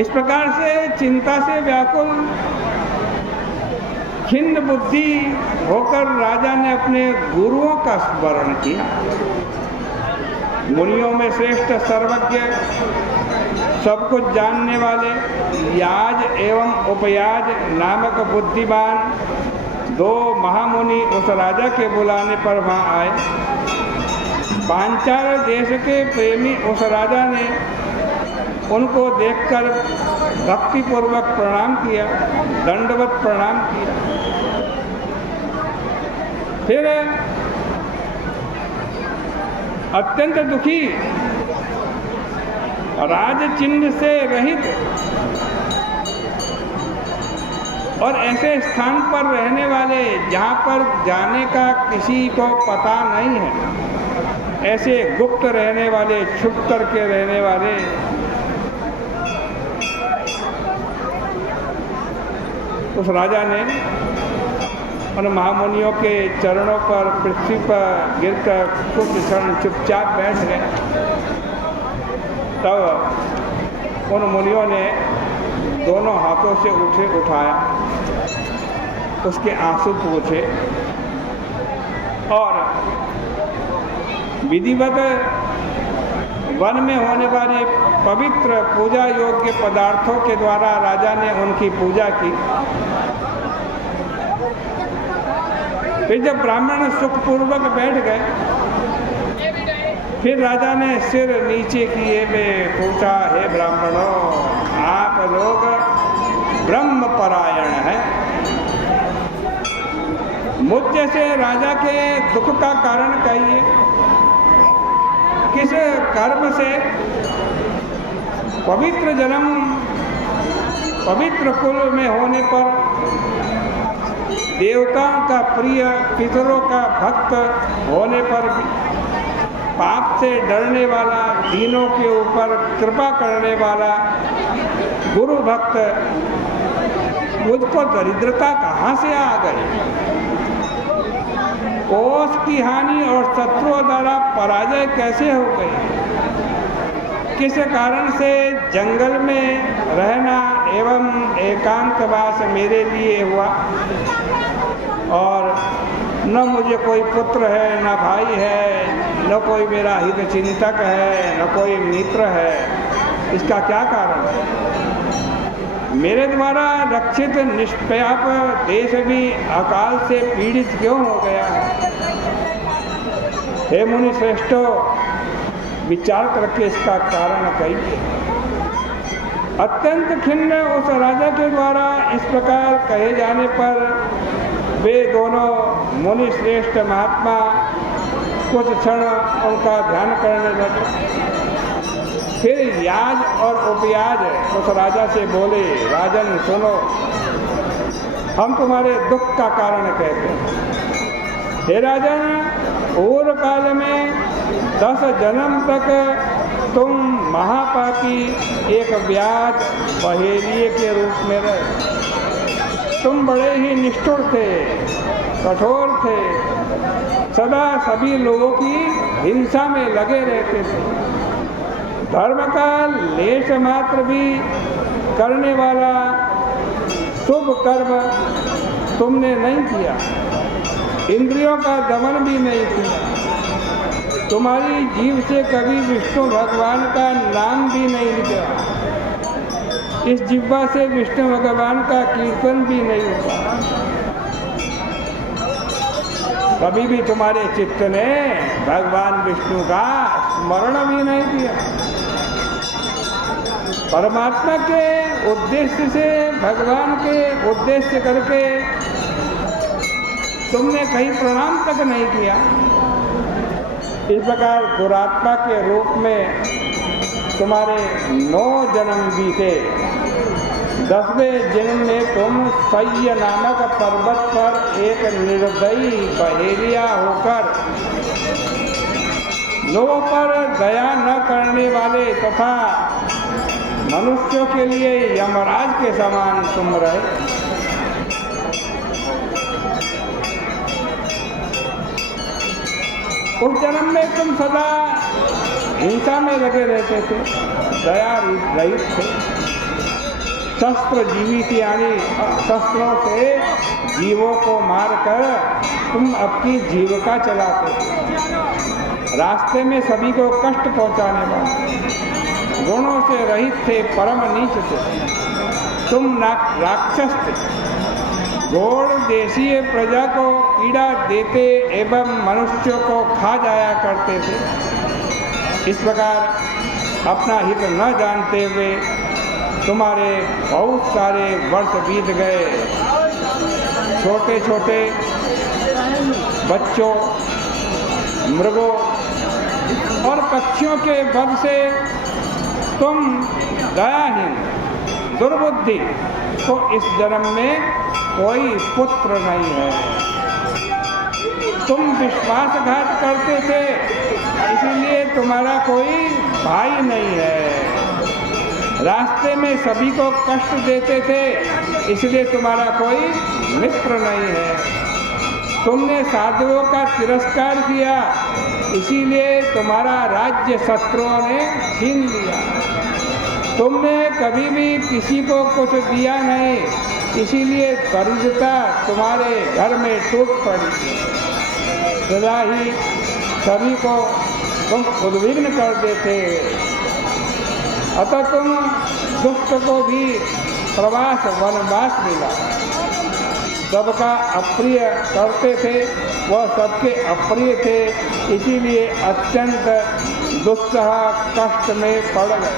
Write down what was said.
इस प्रकार से चिंता से व्याकुल खिन्न बुद्धि होकर राजा ने अपने गुरुओं का स्मरण किया। मुनियों में श्रेष्ठ, सर्वज्ञ, सब कुछ जानने वाले याज एवं उपयाज नामक बुद्धिमान 2 महामुनि उस राजा के बुलाने पर वहां आए। पांचाल देश के प्रेमी उस राजा ने उनको देखकर भक्तिपूर्वक प्रणाम किया, दंडवत प्रणाम किया। फिर अत्यंत दुखी, राज चिन्ह से रहित और ऐसे स्थान पर रहने वाले जहाँ पर जाने का किसी को पता नहीं है, ऐसे गुप्त रहने वाले, छुप करके रहने वाले उस राजा ने उन महामुनियों के चरणों पर पृथ्वी पर गिरकर कुछ क्षण चुपचाप बैठ गए। तब उन मुनियों ने दोनों हाथों से उठाया, उसके आंसू पोंछे और विधिवत वन में होने वाले पवित्र पूजा योग्य पदार्थों के द्वारा राजा ने उनकी पूजा की। फिर जब ब्राह्मण सुखपूर्वक बैठ गए, फिर राजा ने सिर नीचे किए में पूछा, हे ब्राह्मणों, आप लोग ब्रह्म परायण हैं। मुझ जैसे राजा के दुख का कारण कहिए। किस कर्म से पवित्र जन्म पवित्र कुल में होने पर देवताओं का प्रिय, पितरों का भक्त होने पर पाप से डरने वाला, दीनों के ऊपर कृपा करने वाला गुरु भक्त, मुझको दरिद्रता कहाँ से आ गई? कोष की हानि और शत्रुओं द्वारा पराजय कैसे हो गई? किस कारण से जंगल में रहना एवं एकांतवास मेरे लिए हुआ और न मुझे कोई पुत्र है, न भाई है, न कोई मेरा हित चिंतक है, न कोई मित्र है। इसका क्या कारण है? मेरे द्वारा रक्षित निष्पाप देश भी अकाल से पीड़ित क्यों हो गया है? हे मुनि श्रेष्ठों, विचार करके इसका कारण कहिए। अत्यंत खिन्न उस राजा के द्वारा इस प्रकार कहे जाने पर वे दोनों मुनि श्रेष्ठ महात्मा कुछ क्षण उनका ध्यान करने लगे। फिर याज और उपयाज उस राजा से बोले, राजन सुनो, हम तुम्हारे दुख का कारण कहते हैं। हे राजन, पूर्व काल में 10 जन्म तक तुम महापापी एक व्याध बहेलिये के रूप में रहे। तुम बड़े ही निष्ठुर थे, कठोर थे, सदा सभी लोगों की हिंसा में लगे रहते थे। धर्म का लेश मात्र भी करने वाला शुभ कर्म तुमने नहीं किया, इंद्रियों का दमन भी नहीं किया, तुम्हारी जीव से कभी विष्णु भगवान का नाम भी नहीं लिया, इस जिह्वा से विष्णु भगवान का कीर्तन भी नहीं हुआ, कभी भी तुम्हारे चित्त ने भगवान विष्णु का स्मरण भी नहीं किया। परमात्मा के उद्देश्य से, भगवान के उद्देश्य करके तुमने कहीं प्रणाम तक नहीं किया। इस प्रकार दुरात्मा के रूप में तुम्हारे 9 जन्म बीते। 10वें जन्म में तुम सह्य नामक पर्वत पर एक निर्दयी बहेलिया होकर लोगों पर दया न करने वाले तथा मनुष्यों के लिए यमराज के समान तुम रहे। उस जन्म में तुम सदा हिंसा में लगे रहते थे, दया रहित थे। शस्त्र जीवित यानी शस्त्रों से जीवों को मारकर तुम अपनी जीविका चलाते थे। रास्ते में सभी को कष्ट पहुंचाने वाले, गुणों से रहित थे, परम नीच थे। तुम राक्षस थे, घोर देशीय प्रजा को पीड़ा देते एवं मनुष्यों को खा जाया करते थे। इस प्रकार अपना हित न जानते हुए तुम्हारे बहुत सारे वर्ष बीत गए। छोटे छोटे बच्चों, मृगों और पक्षियों के वध से तुम दयाहीन, दुर्बुद्धि, तो इस जन्म में कोई पुत्र नहीं है। तुम विश्वासघात करते थे, इसलिए तुम्हारा कोई भाई नहीं है। रास्ते में सभी को कष्ट देते थे, इसलिए तुम्हारा कोई मित्र नहीं है। तुमने साधुओं का तिरस्कार किया, इसीलिए तुम्हारा राज्य शत्रुओं ने छीन लिया। तुमने कभी भी किसी को कुछ दिया नहीं, इसीलिए दरिद्रता तुम्हारे घर में टूट पड़ी। सदा ही सभी को तुम उद्विग्न कर देते, अतः तुम दुष्ट को भी प्रवास वनवास मिला। सबका अप्रिय करते थे, वह सबके अप्रिय थे, इसीलिए अत्यंत दुस्सह कष्ट में पड़ गए।